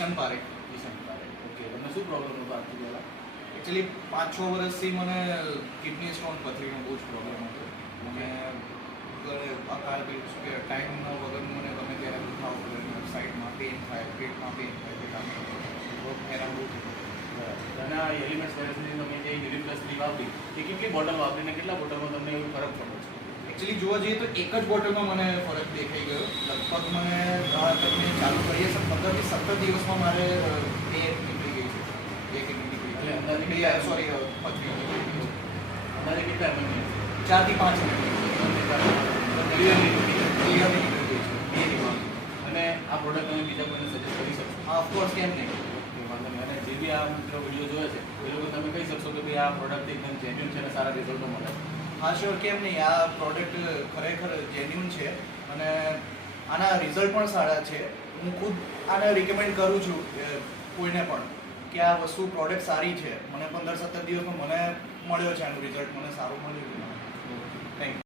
ઈશાન Parekh. Okay, તમને શું problem હતો આથી પહેલાં? એકચ્યુઅલી 5-6 વર્ષથી મને કિડની સ્ટોન પથરીનો બહુ જ પ્રોબ્લેમ હતો અને ટાઈમ વગર મને ગમે ત્યારે દુખાવો પડે, સાઈડમાં પેઇન થાય, પેટમાં પેઇન થાય, તે કામ બહુ હેરાન બહુ થયું. અને આ એલિમેન્ટ્સ વેરેસની તમે જે યુરિન પ્લસ લીવ વાપરી એ કેટલી બોટલ વાપરીને કેટલા બોટલમાં તમને એવું ફરક પડે છે? એકચ્યુઅલી જોવા જઈએ તો એક જ બોટલમાં મને ફરક દેખાઈ ગયો. લગભગ મને તમે ચાલુ કરીએ છે 15 થી 17 દિવસમાં મારે 2 નીકળી ગઈ છે. 2 કિડની નીકળી ગઈ. અંદાજે સોરી પથરી અંદાજે કેટલા મહિને? 4 થી 5 ક્લિયરલી નીકળી ગઈ છે. અને આ પ્રોડક્ટ તમે બીજા કોઈને સજેસ્ટ કરી શકશો? હા, ઓફકોર્સ, કેમ નહીં. વાંધો નહીં. અને જે બી આ મિત્રો વિડીયો જોવે છે એ લોકો તમે કહી શકશો કે ભાઈ આ પ્રોડક્ટ એકદમ જેન્યુન છે અને સારા રિઝલ્ટો મળે? હા, શ્યોર, કેમ નહીં. આ પ્રોડક્ટ ખરેખર જેન્યુન છે અને આના રિઝલ્ટ પણ સારા છે. હું ખુદ આને રિકમેન્ડ કરું છું કોઈને પણ કે આ વસ્તુ પ્રોડક્ટ સારી છે. મને 15-17 દિવસમાં મને મળ્યો છે આનું રિઝલ્ટ, મને સારું મળ્યું છે. Thank you.